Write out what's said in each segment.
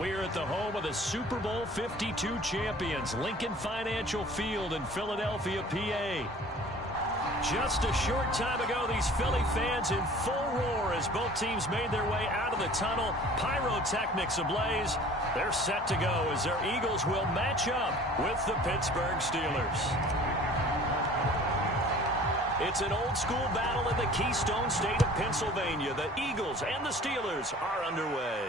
We're at the home of the Super Bowl 52 champions, Lincoln Financial Field in Philadelphia, PA. Just a short time ago, these Philly fans in full roar as both teams made their way out of the tunnel. Pyrotechnics ablaze. They're set to go as their Eagles will match up with the Pittsburgh Steelers. It's an old-school battle in the Keystone State of Pennsylvania. The Eagles and the Steelers are underway.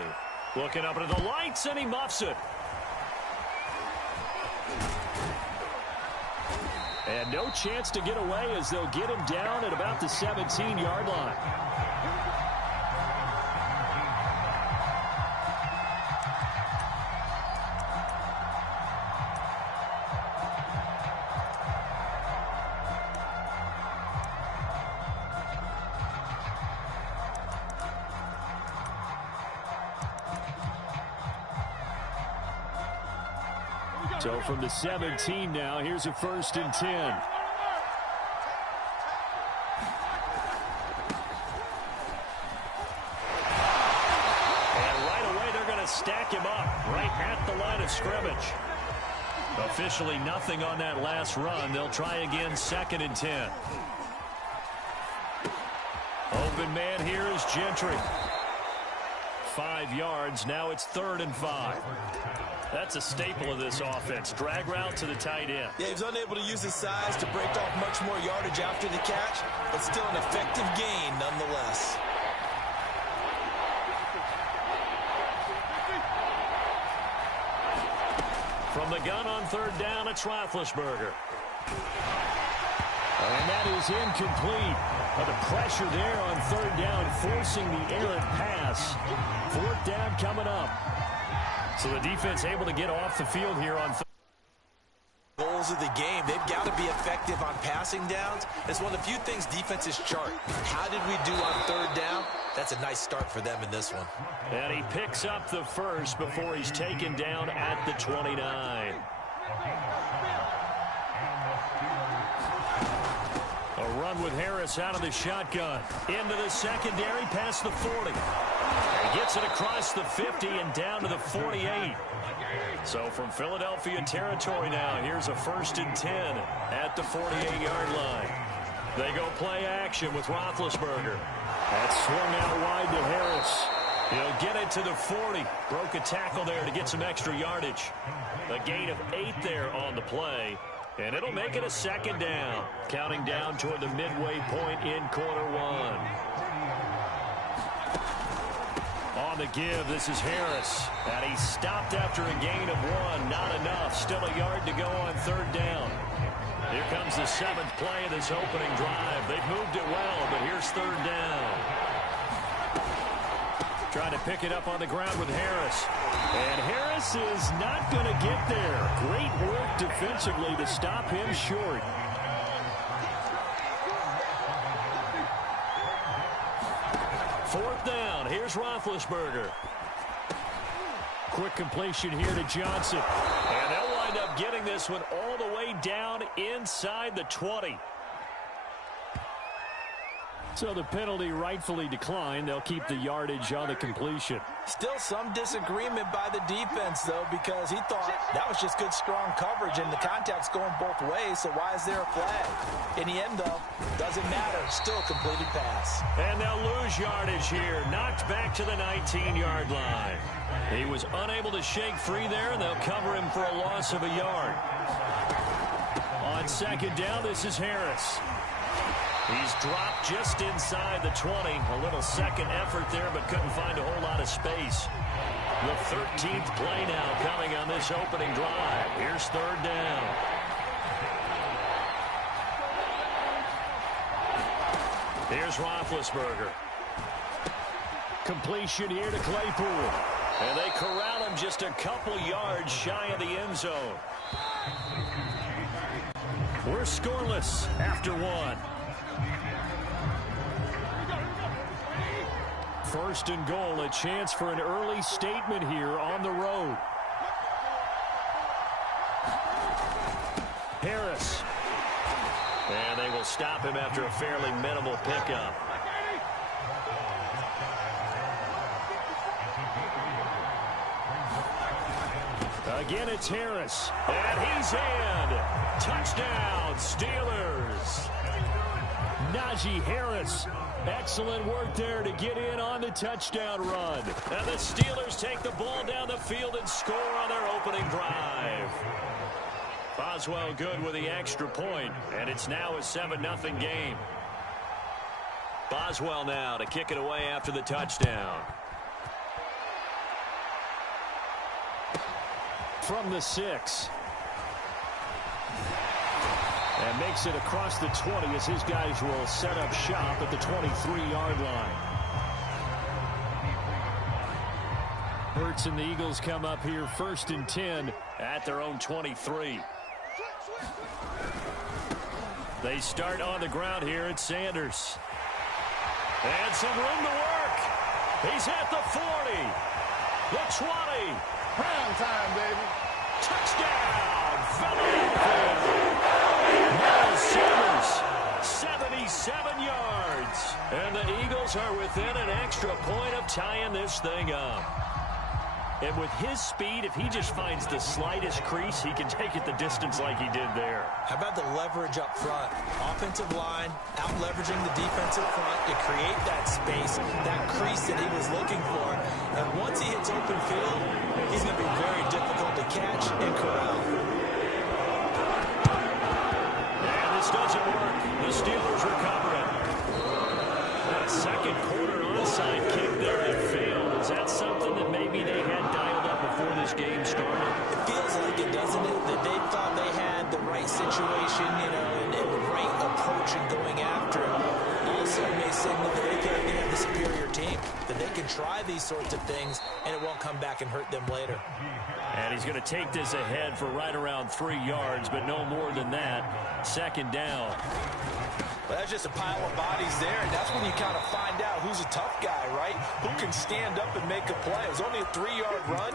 Looking up into the lights, and he muffs it. And no chance to get away as they'll get him down at about the 17-yard line. So from the 17 now, here's a 1st and 10. And right away, they're going to stack him up right at the line of scrimmage. Officially nothing on that last run. They'll try again, 2nd and 10. Open man here is Gentry. 5 yards. Now it's 3rd and 5. That's a staple of this offense. Drag route to the tight end. Yeah, he was unable to use his size to break off much more yardage after the catch, but still an effective gain nonetheless. From the gun on 3rd down, it's Roethlisberger. And that is incomplete. The pressure there on 3rd down, forcing the errant pass. 4th down coming up. So the defense able to get off the field here on goals of the game. They've got to be effective on passing downs. It's one of the few things defenses chart. How did we do on 3rd down? That's a nice start for them in this one. And he picks up the first before he's taken down at the 29. A run with Harris out of the shotgun. Into the secondary past the 40. He gets it across the 50 and down to the 48. So from Philadelphia territory now, here's a 1st and 10 at the 48-yard line. They go play action with Roethlisberger. That's swung out wide to Harris. He'll get it to the 40. Broke a tackle there to get some extra yardage. A gain of 8 there on the play. And it'll make it a 2nd down. Counting down toward the midway point in quarter 1. On the give, this is Harris. And he stopped after a gain of 1. Not enough. Still a yard to go on 3rd down. Here comes the 7th play of this opening drive. They've moved it well, but here's 3rd down. Trying to pick it up on the ground with Harris. And Harris is not going to get there. Great work defensively to stop him short. Fourth down. Here's Roethlisberger. Quick completion here to Johnson. And they'll wind up getting this one all the way down inside the 20. So the penalty rightfully declined. They'll keep the yardage on the completion. Still some disagreement by the defense, though, because he thought that was just good, strong coverage, and the contact's going both ways, so why is there a flag? In the end, though, doesn't matter. Still a completed pass. And they'll lose yardage here. Knocked back to the 19-yard line. He was unable to shake free there, and they'll cover him for a loss of a yard. On 2nd down, this is Harris. He's dropped just inside the 20. A little second effort there, but couldn't find a whole lot of space. The 13th play now coming on this opening drive. Here's 3rd down. Here's Roethlisberger. Completion here to Claypool. And they corral him just a couple yards shy of the end zone. We're scoreless after 1. 1st and goal, a chance for an early statement here on the road. Harris. And they will stop him after a fairly minimal pickup. Again, it's Harris. And he's in. Touchdown, Steelers. Najee Harris. Excellent work there to get in on the touchdown run. And the Steelers take the ball down the field and score on their opening drive. Boswell good with the extra point, and it's now a 7-0 game. Boswell now to kick it away after the touchdown. From the 6. And makes it across the 20 as his guys will set up shop at the 23-yard line. Hurts and the Eagles come up here 1st and 10 at their own 23. They start on the ground here at Sanders. And some room to work. He's at the 40. The 20. Prime time, baby. Touchdown, Philadelphia. Miles Sanders, 77 yards. And the Eagles are within an extra point of tying this thing up. And with his speed, if he just finds the slightest crease, he can take it the distance like he did there. How about the leverage up front? Offensive line, out-leveraging the defensive front to create that space, that crease that he was looking for. And once he hits open field, he's going to be very difficult to catch and corral. And this doesn't work. The Steelers recover it. A second quarter onside kick there that failed. Is that something that maybe they had dialed up before this game started? It feels like it, doesn't it? That they thought they had the right situation, you know, and the right approach in going after it. Also may signal that they think they have the superior team, that they can try these sorts of things, and it won't come back and hurt them later. And he's going to take this ahead for right around 3 yards, but no more than that. 2nd down. Well, that's just a pile of bodies there, and that's when you kind of find out who's a tough guy, right? Who can stand up and make a play. It was only a 3-yard run,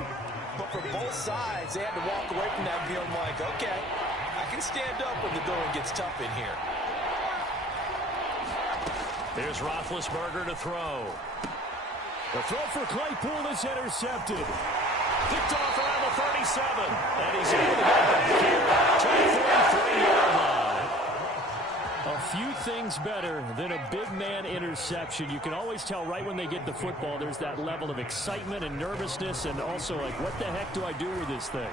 but for both sides, they had to walk away from that feeling like, okay, I can stand up when the going gets tough in here. Here's Roethlisberger to throw. The throw for Claypool is intercepted. Picked off around the 37, and he's able to get back here to the 43-yard line. A few things better than a big man interception. You can always tell right when they get the football, there's that level of excitement and nervousness, and also like, what the heck do I do with this thing?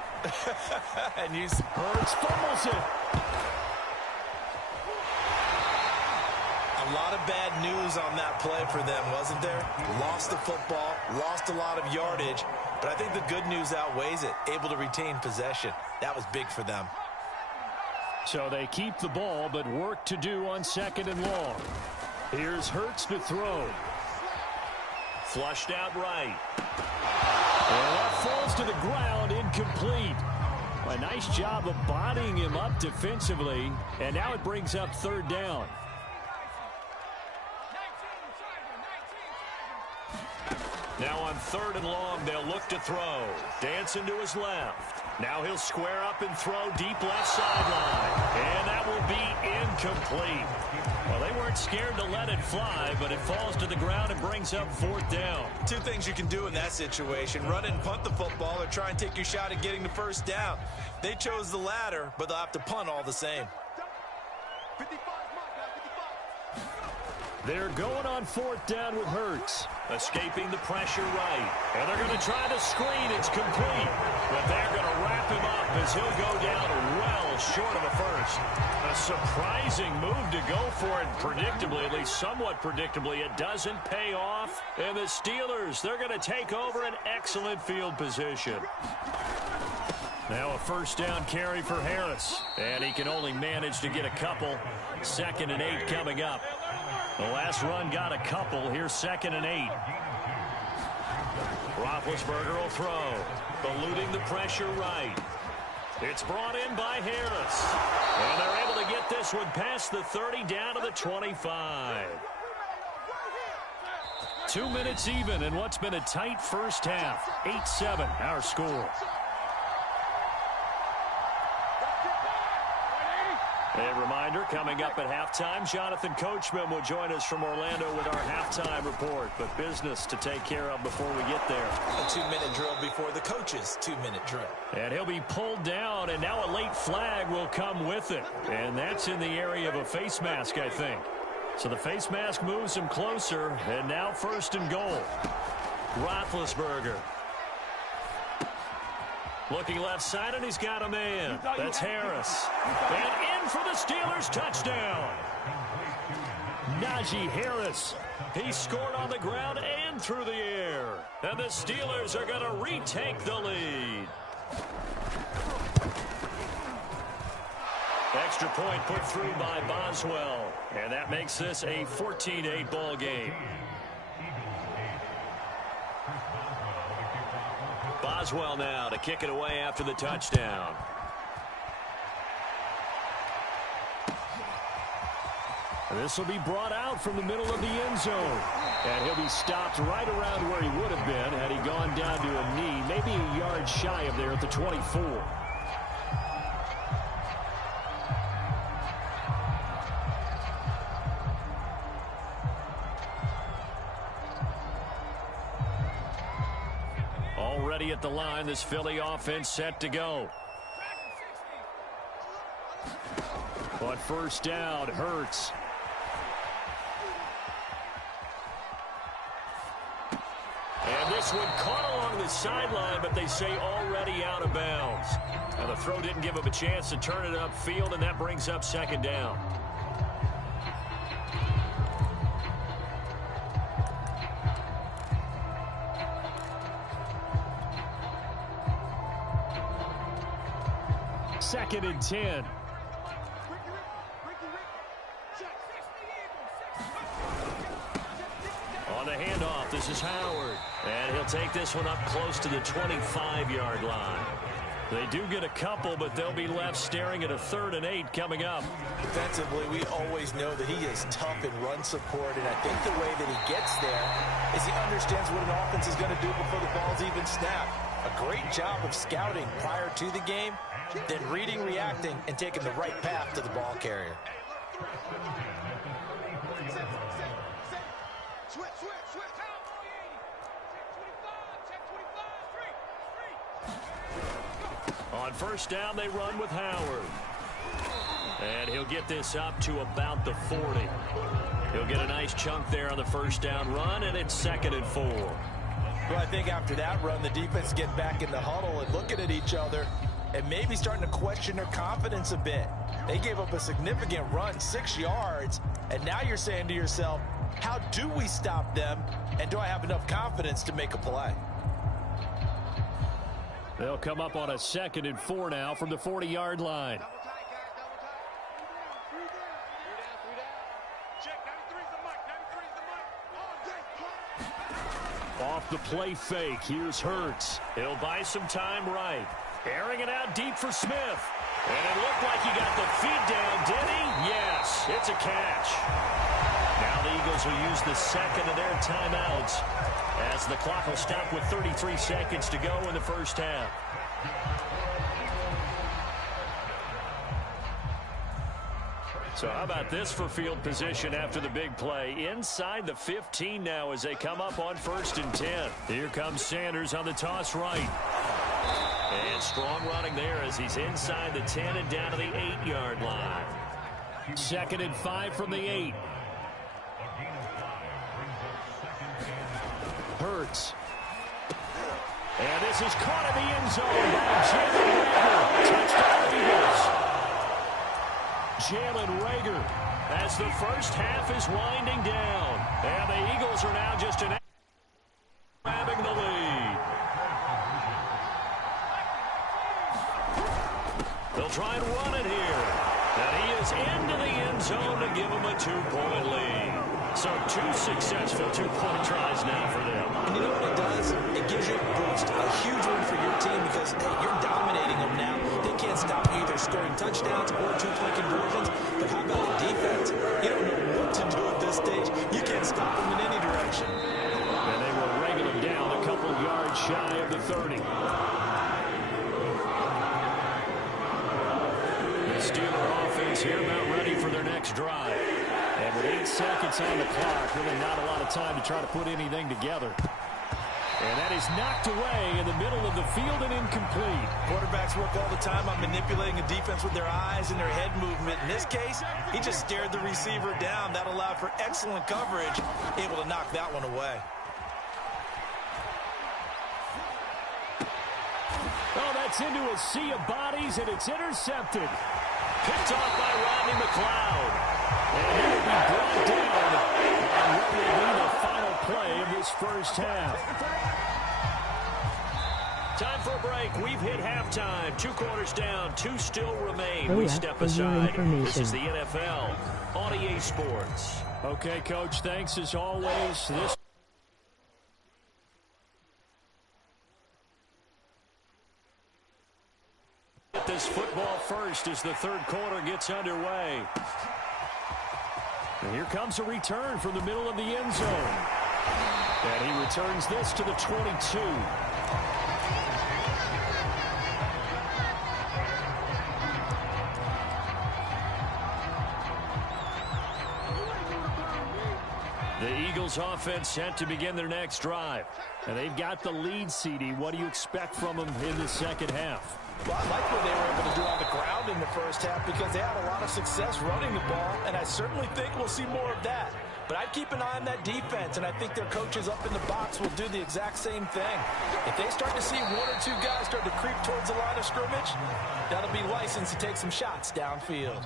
And Hurts fumbles it. A lot of bad news on that play for them, wasn't there? Lost the football, lost a lot of yardage, but I think the good news outweighs it. Able to retain possession. That was big for them. So they keep the ball, but work to do on 2nd and long. Here's Hurts to throw. Flushed out right. And that falls to the ground, incomplete. A nice job of bodying him up defensively, and now it brings up 3rd down. Now on 3rd and long, they'll look to throw. Dancing to his left. Now he'll square up and throw deep left sideline. And that will be incomplete. Well, they weren't scared to let it fly, but it falls to the ground and brings up 4th down. Two things you can do in that situation. Run and punt the football or try and take your shot at getting the 1st down. They chose the latter, but they'll have to punt all the same. They're going on 4th down with Hurts. Escaping the pressure right. And they're going to try the screen. It's complete. But they're going to wrap him up as he'll go down well short of a first. A surprising move to go for it predictably, at least somewhat predictably. It doesn't pay off. And the Steelers, they're going to take over an excellent field position. Now a 1st down carry for Harris. And he can only manage to get a couple. 2nd and 8 coming up. The last run got a couple. Here's 2nd and 8. Roethlisberger will throw. Eluding the pressure right. It's brought in by Harris. And they're able to get this one past the 30 down to the 25. 2 minutes even in what's been a tight first half. 8-7 our score. A reminder, coming up at halftime, Jonathan Coachman will join us from Orlando with our halftime report. But business to take care of before we get there. A 2-minute drill before the coach's 2-minute drill. And he'll be pulled down, and now a late flag will come with it. And that's in the area of a face mask, I think. So the face mask moves him closer, and now 1st and goal. Roethlisberger. Looking left side, and he's got a man. That's Harris. And in for the Steelers' touchdown. Najee Harris. He scored on the ground and through the air. And the Steelers are going to retake the lead. Extra point put through by Boswell. And that makes this a 14-8 ball game. Boswell now to kick it away after the touchdown. This will be brought out from the middle of the end zone. And he'll be stopped right around where he would have been had he gone down to a knee, maybe a yard shy of there at the 24. Already at the line, this Philly offense set to go. On 1st down, Hurts. And this one caught along the sideline, but they say already out of bounds. Now the throw didn't give him a chance to turn it upfield, and that brings up 2nd down. Second and 10. On the handoff, this is Howard. And he'll take this one up close to the 25-yard line. They do get a couple, but they'll be left staring at a 3rd and 8 coming up. Defensively, we always know that he is tough in run support, and I think the way that he gets there is he understands what an offense is going to do before the ball's even snapped. A great job of scouting prior to the game, then reading, reacting, and taking the right path to the ball carrier. On 1st down, they run with Howard. And he'll get this up to about the 40. He'll get a nice chunk there on the 1st down run, and it's 2nd and 4. Well, I think after that run, the defense get back in the huddle and looking at each other and maybe starting to question their confidence a bit. They gave up a significant run, 6 yards, and now you're saying to yourself, how do we stop them, and do I have enough confidence to make a play? They'll come up on a 2nd and 4 now from the 40-yard line. Off the play fake, here's Hurts. He'll buy some time right. Airing it out deep for Smith. And it looked like he got the feet down, did he? Yes, it's a catch. Now the Eagles will use the 2nd of their timeouts as the clock will stop with 33 seconds to go in the 1st half. So how about this for field position after the big play? Inside the 15 now as they come up on 1st and 10. Here comes Sanders on the toss right. And strong running there as he's inside the 10 and down to the 8-yard line. 2nd and 5 from the 8. Hurts. And this is caught in the end zone by Jalen Reagor. Touchdown Eagles. Jalen Reagor as the 1st half is winding down. And the Eagles are now just grabbing the lead. They'll try and run it here. And he is into the end zone to give them a 2-point lead. So 2 successful 2-point tries now for them. And you know what it does? It gives you a boost, a huge one for your team because, hey, you're dominating them now. They can't stop you either scoring touchdowns or 2-point conversions. But how about the defense? You don't know what to do at this stage. You can't stop them in any direction. And they will wrangle him down a couple yards shy of the 30. The Steeler offense here next drive. And with 8 seconds on the clock, really not a lot of time to try to put anything together. And that is knocked away in the middle of the field and incomplete. Quarterbacks work all the time on manipulating a defense with their eyes and their head movement. In this case, he just stared the receiver down. That allowed for excellent coverage, able to knock that one away. Oh, that's into a sea of bodies, and it's intercepted. Picked off by Rodney McLeod. And he will be brought down on what will be the final play of this first half. Time for a break. We've hit halftime. 2 quarters down. 2 still remain. We step aside. This is the NFL on EA Sports. Okay, Coach, thanks as always. This football first as the third quarter gets underway. And here comes a return from the middle of the end zone. And he returns this to the 22. The Eagles offense set to begin their next drive. And they've got the lead, CD. What do you expect from them in the second half? Well, I like what they were able to do on the ground in the first half because they had a lot of success running the ball, and I certainly think we'll see more of that. But I'd keep an eye on that defense, and I think their coaches up in the box will do the exact same thing. If they start to see 1 or 2 guys start to creep towards the line of scrimmage, that'll be license to take some shots downfield.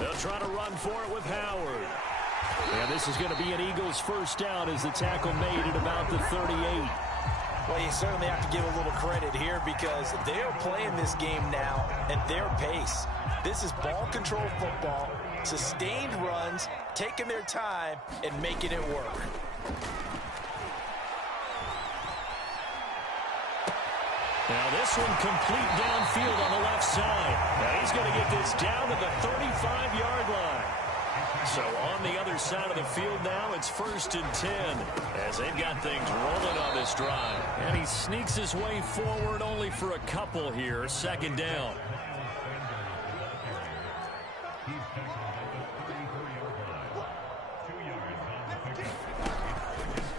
They'll try to run for it with Howard. And this is going to be an Eagles first down as the tackle made at about the 38. Well, you certainly have to give a little credit here because they are playing this game now at their pace. This is ball control football, sustained runs, taking their time, and making it work. Now this one complete downfield on the left side. Now he's going to get this down to the 35-yard line. So on the other side of the field now, it's 1st and 10 as they've got things rolling on this drive. And he sneaks his way forward only for a couple here. 2nd down.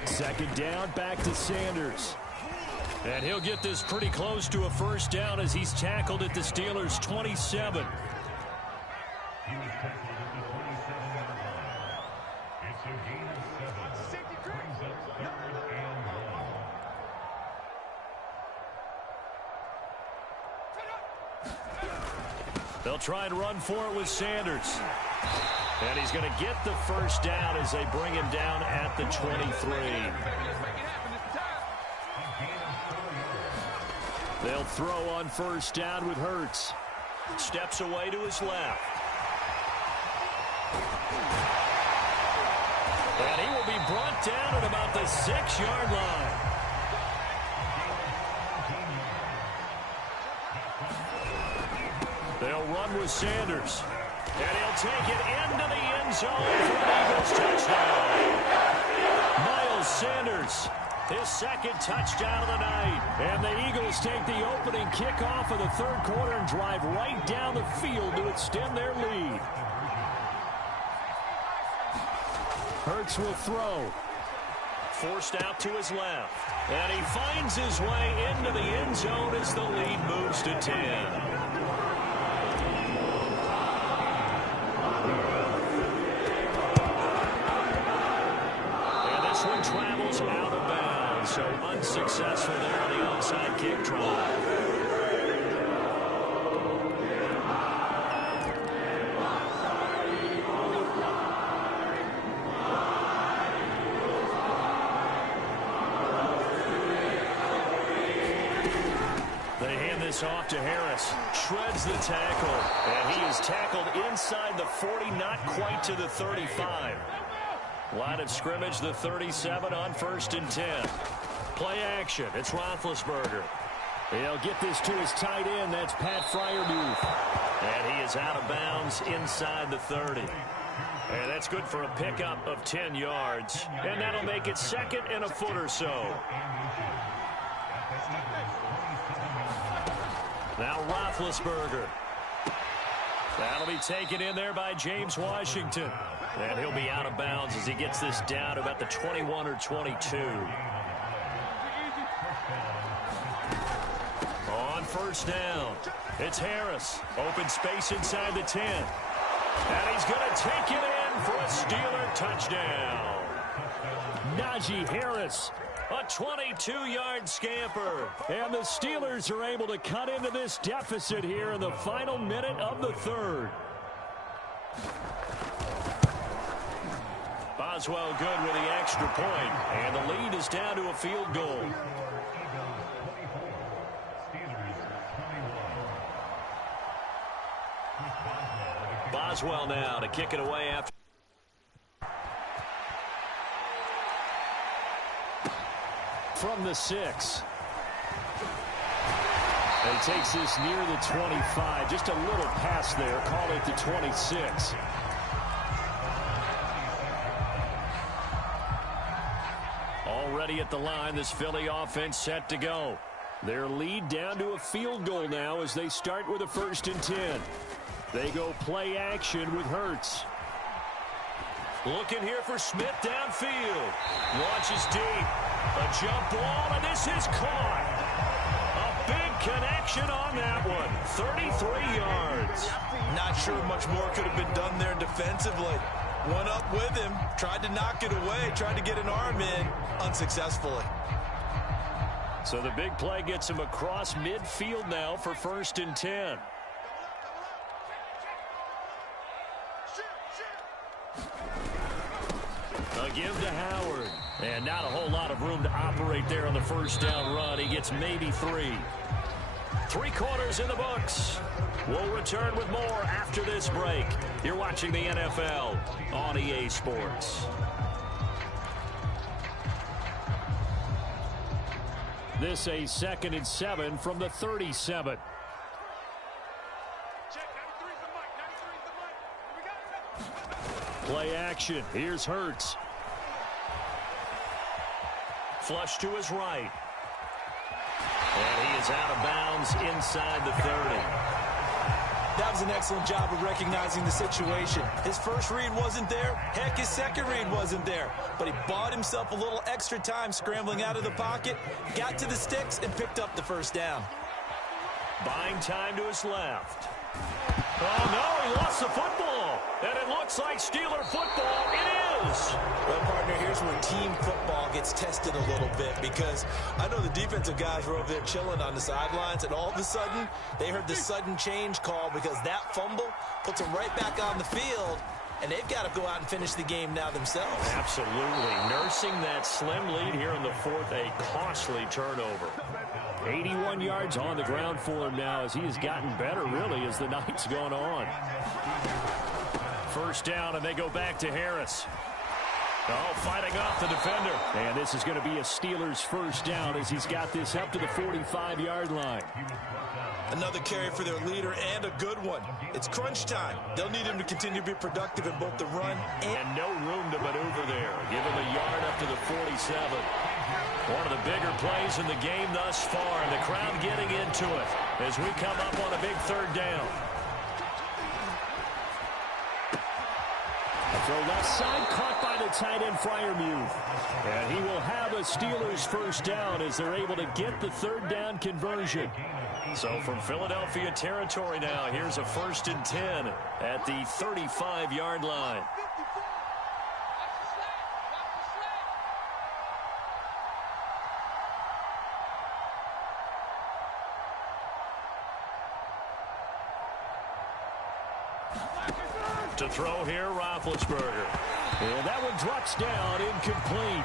Second down, back to Sanders. And he'll get this pretty close to a first down as he's tackled at the Steelers' 27. They'll try and run for it with Sanders. And he's going to get the first down as they bring him down at the 23. They'll throw on first down with Hurts. Steps away to his left. And he will be brought down at about the 6-yard line. They'll run with Sanders. And he'll take it into the end zone for an Eagles touchdown. Miles Sanders, his 2nd touchdown of the night. And the Eagles take the opening kickoff of the third quarter and drive right down the field to extend their lead. Hurts will throw. Forced out to his left. And he finds his way into the end zone as the lead moves to 10. One travels out of bounds, so unsuccessful there on the onside kick try. They hand this off to Harris. Shreds the tackle, and he is tackled inside the 40, not quite to the 35. Line of scrimmage, the 37 on 1st and 10. Play action. It's Roethlisberger. He'll get this to his tight end. That's Pat Freiermuth. And he is out of bounds inside the 30. And that's good for a pickup of 10 yards. And that'll make it 2nd and a foot or so. Now Roethlisberger. That'll be taken in there by James Washington. And he'll be out of bounds as he gets this down to about the 21 or 22. On first down, it's Harris. Open space inside the 10. And he's going to take it in for a Steeler touchdown. Najee Harris, a 22-yard scamper. And the Steelers are able to cut into this deficit here in the final minute of the third. Boswell good with the extra point, and the lead is down to a field goal. Boswell now to kick it away after. From the 6. And he takes this near the 25. Just a little pass there. Call it the 26. Already at the line, this Philly offense set to go. Their lead down to a field goal now as they start with a 1st and 10. They go play action with Hurts. Looking here for Smith downfield. Launches deep. A jump ball, and this is caught. A big connection on that one. 33 yards. Not sure much more could have been done there defensively. Went up with him, tried to knock it away, tried to get an arm in, unsuccessfully. So the big play gets him across midfield now for 1st and 10. A give to Howard. And not a whole lot of room to operate there on the first down run. He gets maybe 3. 3 quarters in the books. We'll return with more after this break. You're watching the NFL on EA Sports. This a 2nd and 7 from the 37. Play action. Here's Hurts. Flush to his right. And he is out of bounds inside the 30. That was an excellent job of recognizing the situation. His first read wasn't there. Heck, his second read wasn't there. But he bought himself a little extra time scrambling out of the pocket, got to the sticks, and picked up the first down. Buying time to his left. Oh, no, he lost the football. And it looks like Steeler football. It is. Well, partner, here's where team football gets tested a little bit, because I know the defensive guys were over there chilling on the sidelines, and all of a sudden, they heard the sudden change call because that fumble puts them right back on the field, and they've got to go out and finish the game now themselves. Absolutely. Nursing that slim lead here in the 4th, a costly turnover. 81 yards on the ground for him now as he has gotten better, really, as the night's gone on. First down, and they go back to Harris. Oh, fighting off the defender. And this is going to be a Steelers first down as he's got this up to the 45-yard line. Another carry for their leader, and a good one. It's crunch time. They'll need him to continue to be productive in both the run and no room to maneuver there. Give him a yard up to the 47. One of the bigger plays in the game thus far, and the crowd getting into it as we come up on a big 3rd down. Throw left side, caught by the tight end Freiermuth. And he will have a Steelers first down as they're able to get the 3rd down conversion. So from Philadelphia territory now, here's a 1st and 10 at the 35-yard line. To throw here, Roethlisberger. And that one drops down, incomplete.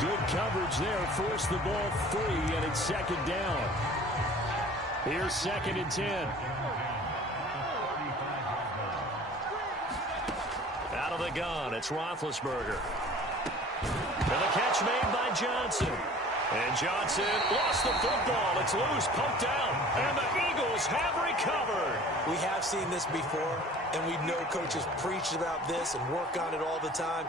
Good coverage there, forced the ball free, and it's 2nd down. Here's 2nd and 10. Out of the gun, it's Roethlisberger. And the catch made by Johnson. And Johnson lost the football. It's loose, poked out, and the Eagles have recovered. We have seen this before, and we know coaches preach about this and work on it all the time.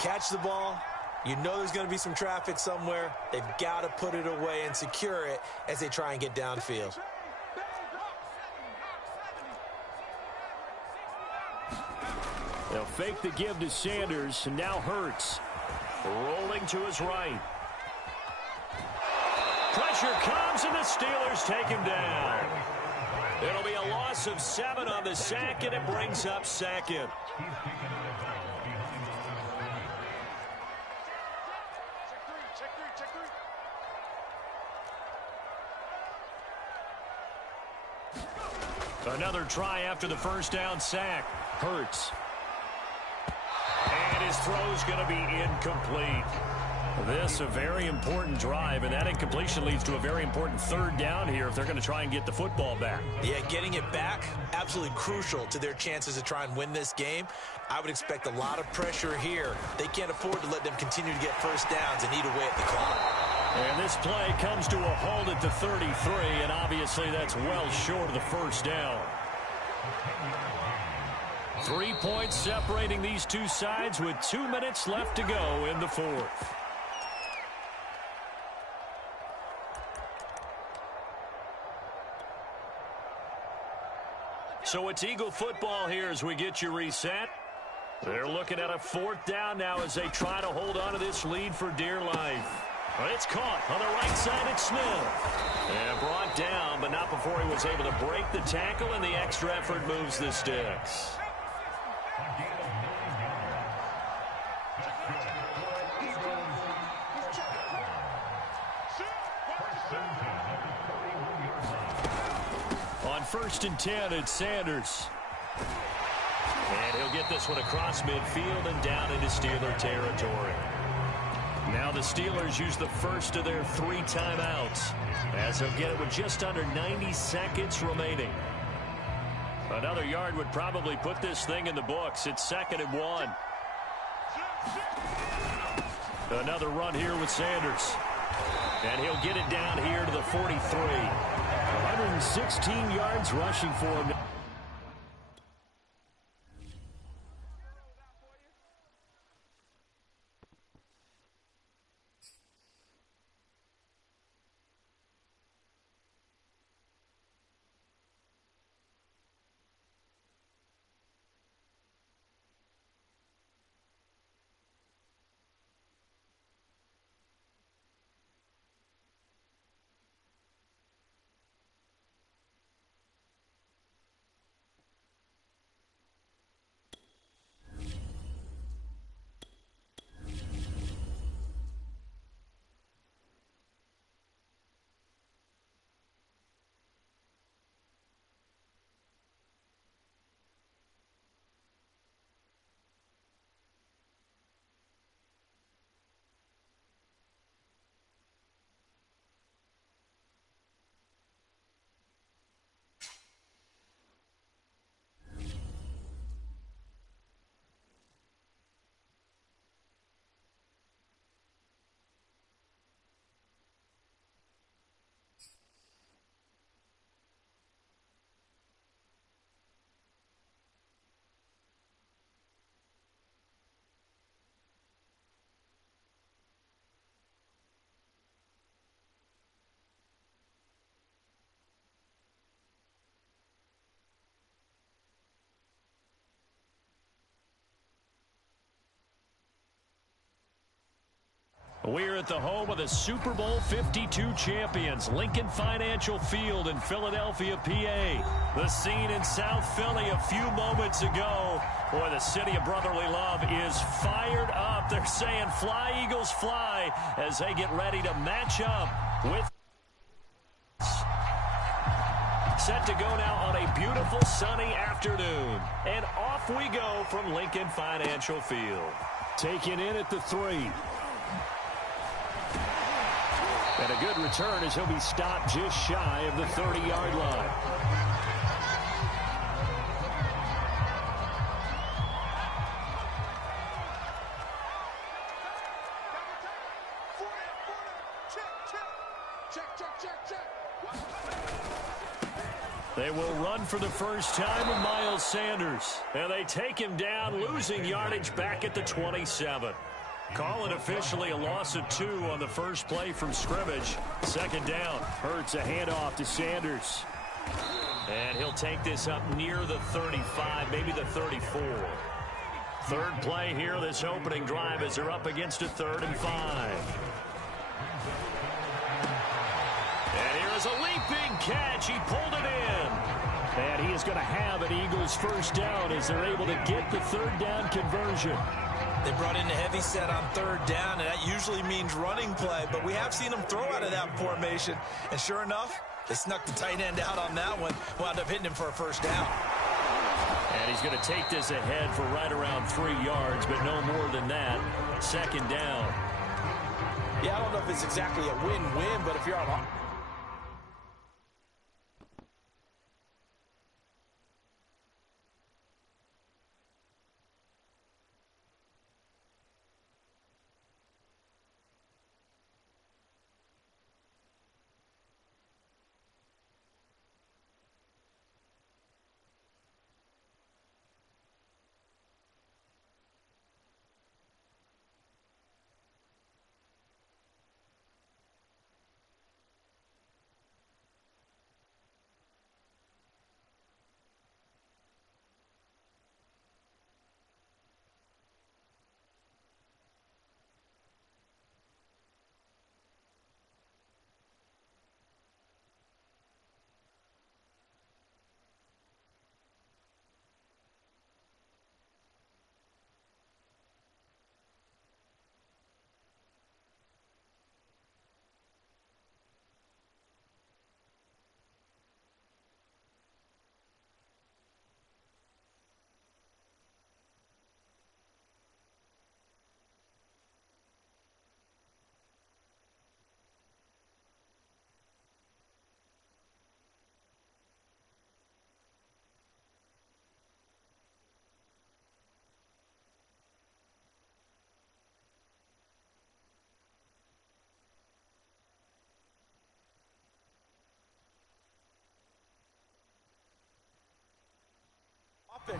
Catch the ball. You know there's going to be some traffic somewhere. They've got to put it away and secure it as they try and get downfield. They'll fake the give to Sanders, and now Hurts. Rolling to his right. Pressure comes, and the Steelers take him down. It'll be a loss of 7 on the sack, and it brings up second. Another try after the first down sack. Hurts. And his throw's going to be incomplete. This a very important drive, and that incompletion leads to a very important third down here if they're going to try and get the football back. Yeah, getting it back, absolutely crucial to their chances to try and win this game. I would expect a lot of pressure here. They can't afford to let them continue to get first downs and eat away at the clock. And this play comes to a halt at the 33, and obviously that's well short of the first down. 3 points separating these two sides with 2 minutes left to go in the fourth. So it's Eagle football here as we get you reset. They're looking at a fourth down now as they try to hold on to this lead for dear life. It's caught on the right side at Smith. And brought down, but not before he was able to break the tackle, and the extra effort moves the sticks. On 1st and 10, it's Sanders. And he'll get this one across midfield and down into Steeler territory. Now the Steelers use the first of their 3 timeouts as of yet with just under 90 seconds remaining. Another yard would probably put this thing in the books. It's 2nd and 1. Another run here with Sanders. And he'll get it down here to the 43. 116 yards rushing for him. We're at the home of the Super Bowl 52 champions, Lincoln Financial Field in Philadelphia, PA. The scene in South Philly a few moments ago. Boy, the city of brotherly love is fired up. They're saying, "Fly, Eagles, fly," as they get ready to match up with... Set to go now on a beautiful sunny afternoon. And off we go from Lincoln Financial Field. Taken in at the 3. And a good return as he'll be stopped just shy of the 30-yard line. They will run for the first time with Miles Sanders. And they take him down, losing yardage back at the 27. Call it officially a loss of 2 on the first play from scrimmage. 2nd down. Hurts a handoff to Sanders. And he'll take this up near the 35, maybe the 34. Third play here, this opening drive, as they're up against a 3rd and 5. And here is a leaping catch. He pulled it in. And he is going to have an Eagles first down as they're able to get the 3rd down conversion. They brought in a heavy set on 3rd down, and that usually means running play. But we have seen them throw out of that formation. And sure enough, they snuck the tight end out on that one. Wound up hitting him for a first down. And he's going to take this ahead for right around 3 yards, but no more than that. 2nd down. Yeah, I don't know if it's exactly a win-win, but if you're on...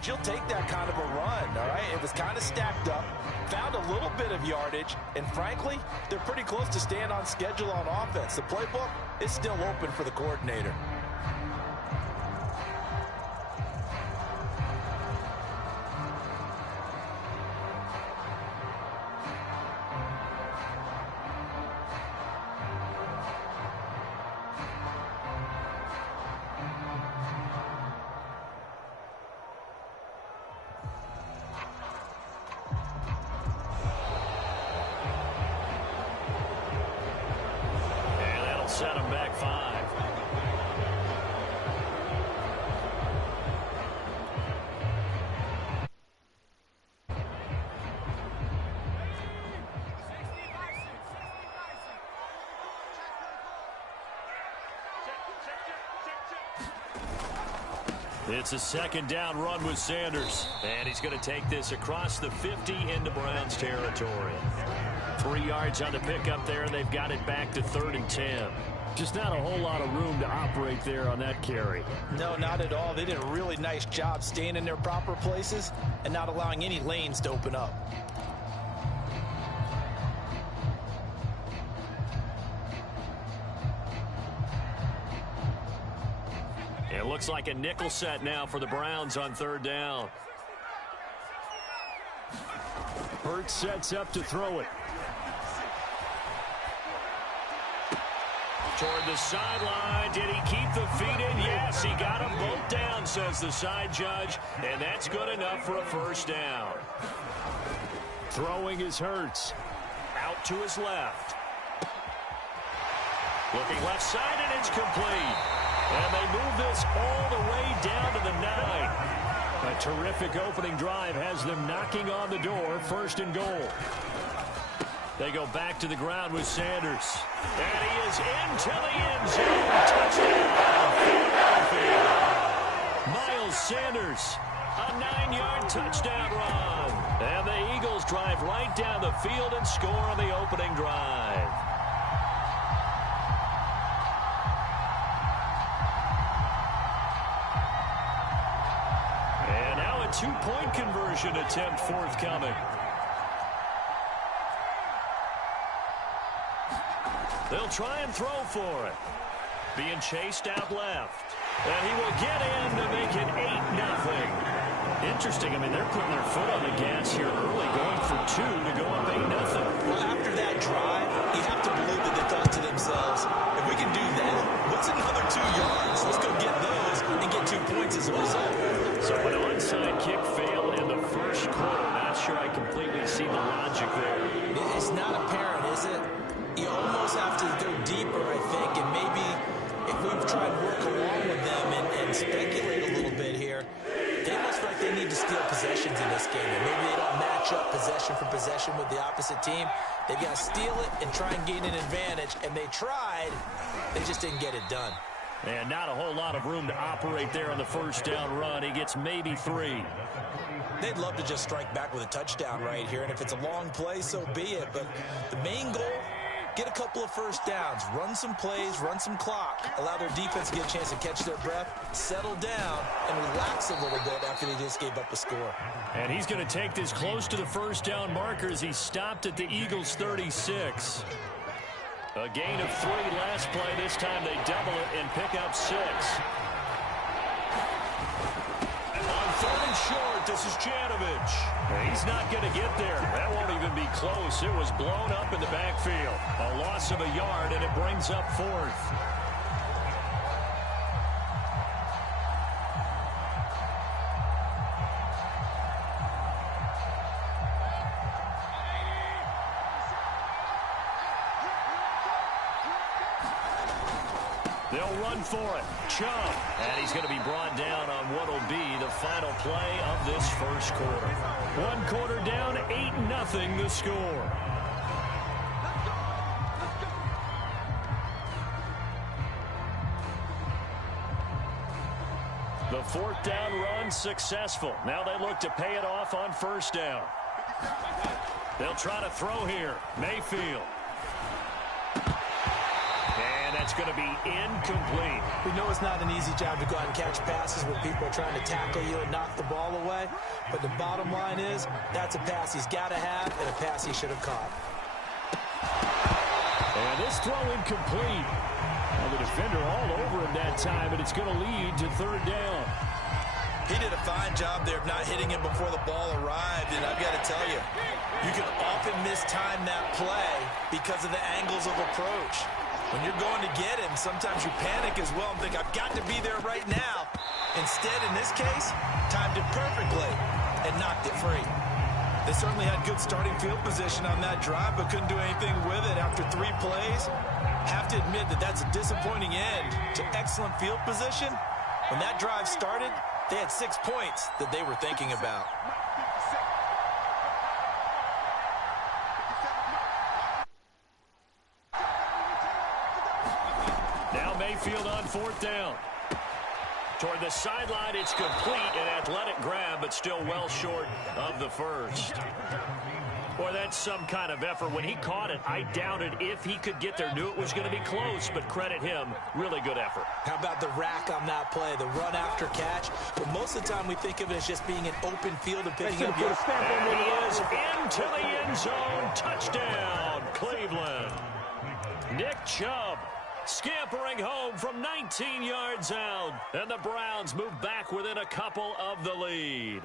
You'll take that kind of a run, all right? It was kind of stacked up, found a little bit of yardage, and frankly, they're pretty close to staying on schedule on offense. The playbook is still open for the coordinator. Set him back 5. It's a 2nd down run with Sanders. And he's going to take this across the 50 into Browns territory. 3 yards on the pickup there, and they've got it back to 3rd and 10. Just not a whole lot of room to operate there on that carry. No, not at all. They did a really nice job staying in their proper places and not allowing any lanes to open up. It looks like a nickel set now for the Browns on 3rd down. Hurts sets up to throw it. Toward the sideline. Did he keep the feet in? Yes, he got them both down, says the side judge, and that's good enough for a first down. Throwing is Hurts. Out to his left. Looking left side, and it's complete. And they move this all the way down to the 9. A terrific opening drive has them knocking on the door, 1st and goal. They go back to the ground with Sanders. And he is into the end zone. Touchdown, Philadelphia. Miles Sanders, a 9-yard touchdown run. And the Eagles drive right down the field and score on the opening drive. And now a 2-point conversion attempt forthcoming. They'll try and throw for it. Being chased out left. And he will get in to make it 8-0. interesting. I mean, they're putting their foot on the gas here early, going for 2 to go up 8-0. Well, after that drive, you have to believe that they thought to themselves, if we can do that, what's another 2 yards? Let's go get those and get 2 points as a result. So an onside kick failed in the first quarter. Not sure I completely see the logic there. It's not apparent, is it? You almost have to go deeper, I think, and maybe if we've tried to work along with them and speculate a little bit here, they must feel like they need to steal possessions in this game. And maybe they don't match up possession for possession with the opposite team. They've got to steal it and try and gain an advantage. And they tried. They just didn't get it done. And not a whole lot of room to operate there on the first down run. He gets maybe 3. They'd love to just strike back with a touchdown right here. And if it's a long play, so be it. But the main goal, get a couple of first downs, run some plays, run some clock, allow their defense to get a chance to catch their breath, settle down, and relax a little bit after they just gave up a score. And he's going to take this close to the first down marker as he stopped at the Eagles' 36. A gain of 3 last play. This time they double it and pick up 6. On 3rd and short, this is Janovich. He's not going to get there. That won't even be close. It was blown up in the backfield. A loss of a yard, and it brings up 4th. They'll run for it. Chubb. And he's going to be brought down on what will be the final play of this first quarter. 1 quarter down, 8-0 the score. The 4th down run successful. Now they look to pay it off on first down. They'll try to throw here. Mayfield. It's going to be incomplete. We know it's not an easy job to go out and catch passes when people are trying to tackle you and knock the ball away. But the bottom line is, that's a pass he's got to have and a pass he should have caught. And this throw incomplete. Well, the defender all over him that time, and it's going to lead to 3rd down. He did a fine job there of not hitting him before the ball arrived. And I've got to tell you, you can often mistime that play because of the angles of approach. When you're going to get him, sometimes you panic as well and think, I've got to be there right now. Instead, in this case, timed it perfectly and knocked it free. They certainly had good starting field position on that drive, but couldn't do anything with it after 3 plays. Have to admit that that's a disappointing end to excellent field position. When that drive started, they had 6 points that they were thinking about. Mayfield on 4th down. Toward the sideline, it's complete. An athletic grab, but still well short of the first. Boy, that's some kind of effort. When he caught it, I doubted if he could get there. Knew it was going to be close, but credit him. Really good effort. How about the rack on that play, the run after catch? But most of the time we think of it as just being an open field and picking up your... And he is into the end zone. Touchdown, Cleveland. Nick Chubb scampering home from 19 yards out. And the Browns move back within a couple of the lead.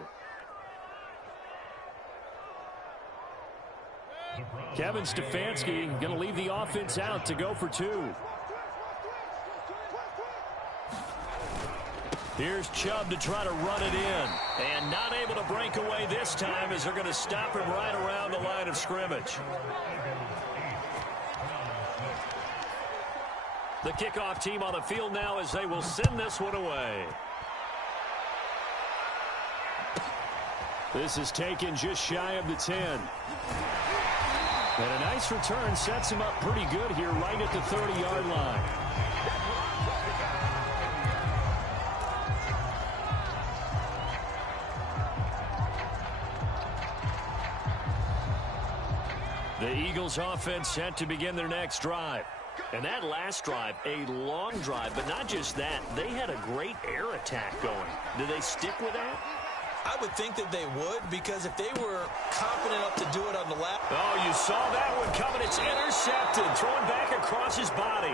Kevin Stefanski going to leave the offense out to go for 2. Here's Chubb to try to run it in. And not able to break away this time as they're going to stop him right around the line of scrimmage. The kickoff team on the field now as they will send this one away. This is taken just shy of the 10. And a nice return sets him up pretty good here right at the 30-yard line. The Eagles offense set to begin their next drive. And that last drive, a long drive, but not just that. They had a great air attack going. Do they stick with that? I would think that they would, because if they were confident enough to do it on the left. Oh, you saw that one coming. It's intercepted. Thrown back across his body.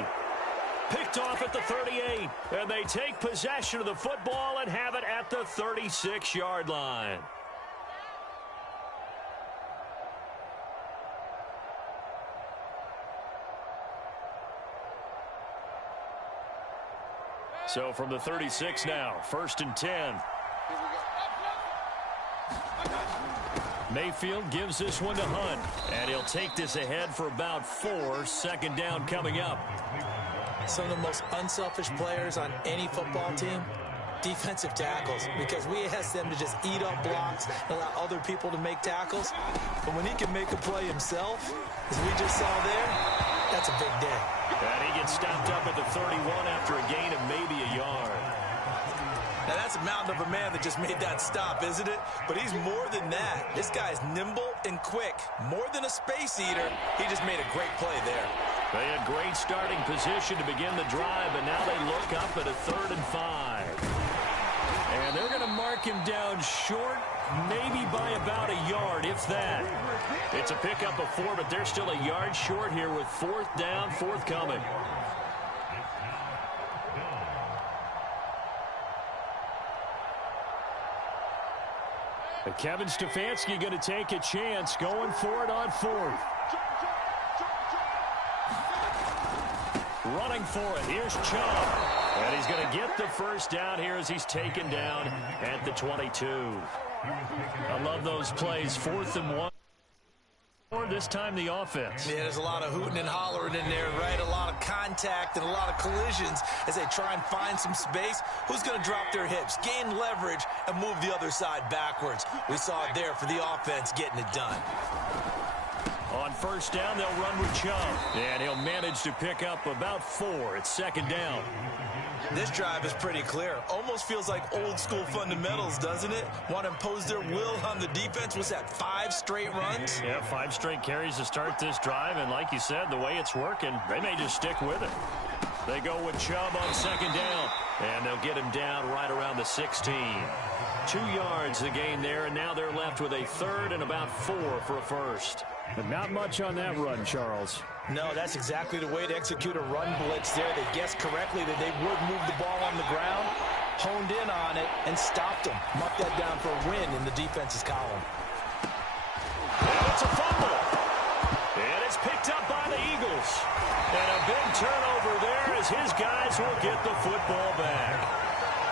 Picked off at the 38. And they take possession of the football and have it at the 36-yard line. So from the 36 now, 1st and 10. Mayfield gives this one to Hunt, and he'll take this ahead for about 4. 2nd down coming up. Some of the most unselfish players on any football team, defensive tackles, because we ask them to just eat up blocks and allow other people to make tackles. But when he can make a play himself, as we just saw there, that's a big day. And he gets stopped up at the 31 after a gain of maybe a yard. Now, that's a mountain of a man that just made that stop, isn't it? But he's more than that. This guy's nimble and quick. More than a space eater, he just made a great play there. They had great starting position to begin the drive, and now they look up at a 3rd and 5. And they're going to mark him down short, maybe by about a yard, if that. It's a pickup of 4, but they're still a yard short here with 4th down, forthcoming. Kevin Stefanski going to take a chance, going for it on 4th. Running for it. Here's Chubb. And he's going to get the 1st down here as he's taken down at the 22. I love those plays. 4th and 1. This time the offense. Yeah, there's a lot of hooting and hollering in there, right? A lot of contact and a lot of collisions as they try and find some space. Who's going to drop their hips, gain leverage, and move the other side backwards? We saw it there for the offense getting it done. On 1st down, they'll run with Chubb. And he'll manage to pick up about 4. It's 2nd down. This drive is pretty clear. Almost feels like old-school fundamentals, doesn't it? Want to impose their will on the defense. Was that 5 straight runs? Yeah, 5 straight carries to start this drive. And like you said, the way it's working, they may just stick with it. They go with Chubb on 2nd down. And they'll get him down right around the 16. 2 yards the gain there, and now they're left with a 3rd and about 4 for a 1st. But not much on that run, Charles. No, that's exactly the way to execute a run blitz there. They guessed correctly that they would move the ball on the ground, honed in on it, and stopped them. Mark that down for a win in the defense's column. And it's a fumble. And it's picked up by the Eagles. And a big turnover there as his guys will get the football back.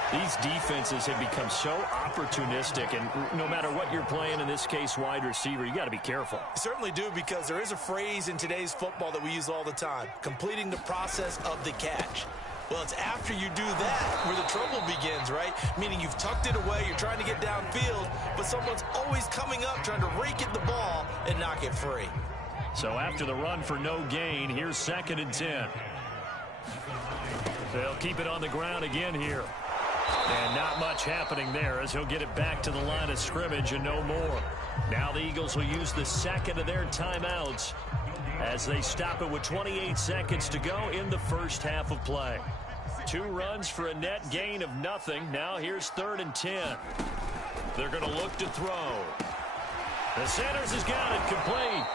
These defenses have become so opportunistic, and no matter what you're playing, in this case wide receiver, you got to be careful. Certainly do, because there is a phrase in today's football that we use all the time, completing the process of the catch. Well, it's after you do that where the trouble begins, right? Meaning you've tucked it away, you're trying to get downfield, but someone's always coming up trying to rake at the ball and knock it free. So after the run for no gain, here's 2nd and 10. They'll keep it on the ground again here. And not much happening there as he'll get it back to the line of scrimmage and no more. Now the Eagles will use the 2nd of their timeouts as they stop it with 28 seconds to go in the 1st half of play. 2 runs for a net gain of nothing. Now here's 3rd and 10. They're going to look to throw. The Sanders has got it complete.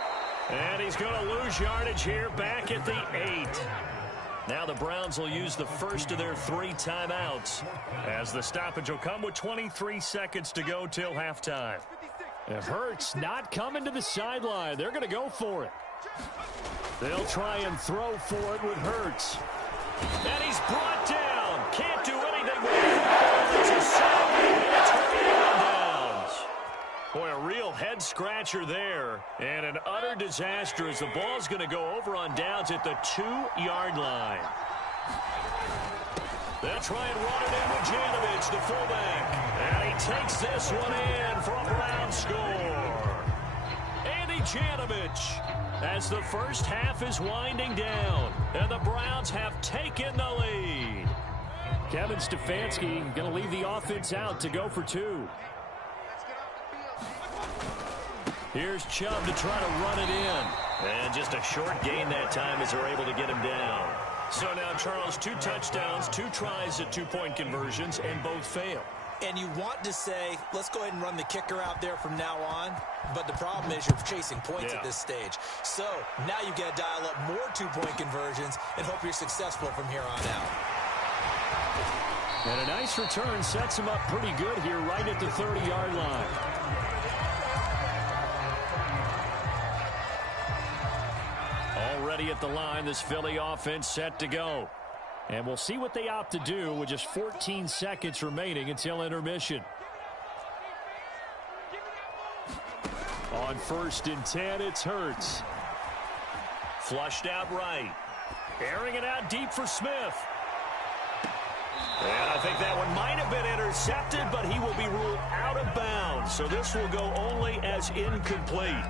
And he's going to lose yardage here back at the 8. Now the Browns will use the 1st of their 3 timeouts as the stoppage will come with 23 seconds to go till halftime. If Hurts not coming to the sideline, they're going to go for it. They'll try and throw for it with Hurts. And he's brought down. Can't do anything with it. It's a sack, and it's going to be on downs. Boy, a real head-scratcher there, and an utter disaster as the ball's going to go over on downs at the 2-yard line. They'll try and run it in with Janovich, the fullback. And he takes this one in for a Brown score. Andy Janovich, as the 1st half is winding down, and the Browns have taken the lead. Kevin Stefanski going to leave the offense out to go for 2. Here's Chubb to try to run it in. And just a short gain that time as they're able to get him down. So now, Charles, 2 touchdowns, 2 tries at 2-point conversions, and both fail. And you want to say, let's go ahead and run the kicker out there from now on. But the problem is you're chasing points at this stage. So now you've got to dial up more 2-point conversions and hope you're successful from here on out. And a nice return sets him up pretty good here right at the 30-yard line. Already at the line, this Philly offense set to go. And we'll see what they opt to do with just 14 seconds remaining until intermission. On 1st and 10, it's Hurts. Flushed out right. Airing it out deep for Smith. And I think that one might have been intercepted, but he will be ruled out of bounds. So this will go only as incomplete.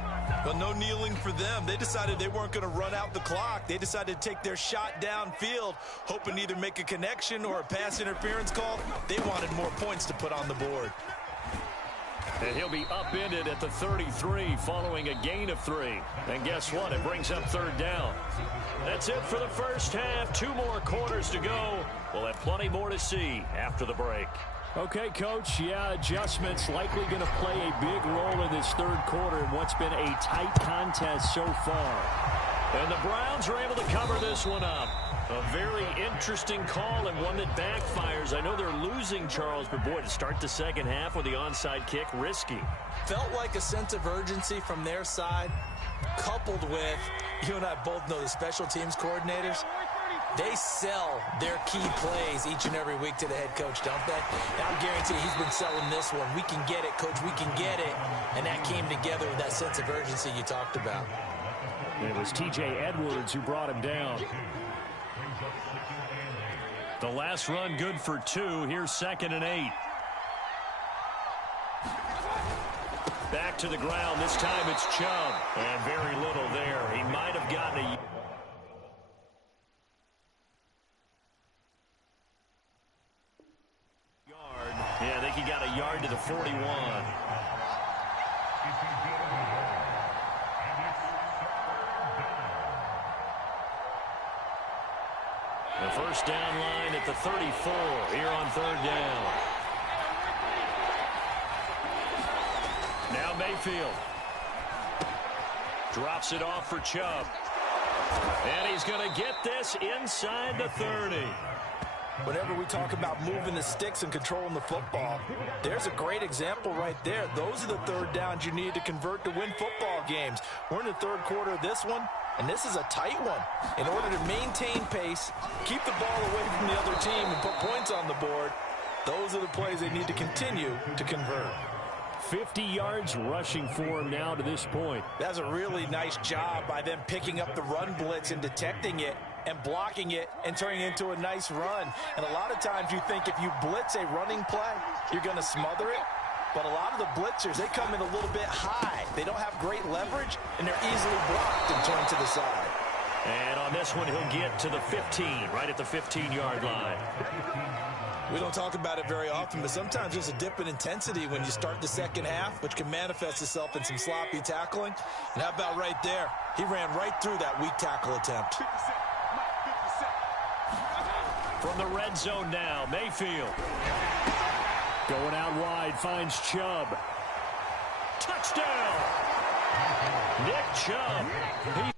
But no kneeling for them. They decided they weren't going to run out the clock. They decided to take their shot downfield, hoping to either make a connection or a pass interference call. They wanted more points to put on the board. And he'll be upended at the 33 following a gain of 3. And guess what? It brings up 3rd down. That's it for the first half. 2 more quarters to go. We'll have plenty more to see after the break. Okay, Coach, yeah, adjustments likely going to play a big role in this 3rd quarter in what's been a tight contest so far. And the Browns are able to cover this one up. A very interesting call and one that backfires. I know they're losing, Charles, but boy, to start the second half with the onside kick, risky. Felt like a sense of urgency from their side, coupled with, you and I both know the special teams coordinators. They sell their key plays each and every week to the head coach, don't they? And I guarantee he's been selling this one. We can get it, Coach. We can get it. And that came together with that sense of urgency you talked about. It was T.J. Edwards who brought him down. The last run good for 2. Here's 2nd and 8. Back to the ground. This time it's Chubb. And very little there. He might have gotten a... Yeah, I think he got a yard to the 41. The first down line at the 34 here on 3rd down. Now Mayfield. Drops it off for Chubb. And he's going to get this inside the 30. Whenever we talk about moving the sticks and controlling the football, there's a great example right there. Those are the 3rd downs you need to convert to win football games. We're in the 3rd quarter of this one, and this is a tight one. In order to maintain pace, keep the ball away from the other team, and put points on the board, those are the plays they need to continue to convert. 50 yards rushing for him now to this point. That's a really nice job by them picking up the run blitz and detecting it and blocking it and turning it into a nice run. And a lot of times you think if you blitz a running play, you're going to smother it. But a lot of the blitzers, they come in a little bit high. They don't have great leverage, and they're easily blocked and turned to the side. And on this one, he'll get to the 15, right at the 15-yard line. We don't talk about it very often, but sometimes there's a dip in intensity when you start the second half, which can manifest itself in some sloppy tackling. And how about right there? He ran right through that weak tackle attempt. From the red zone now, Mayfield. Going out wide, finds Chubb. Touchdown! Nick Chubb. He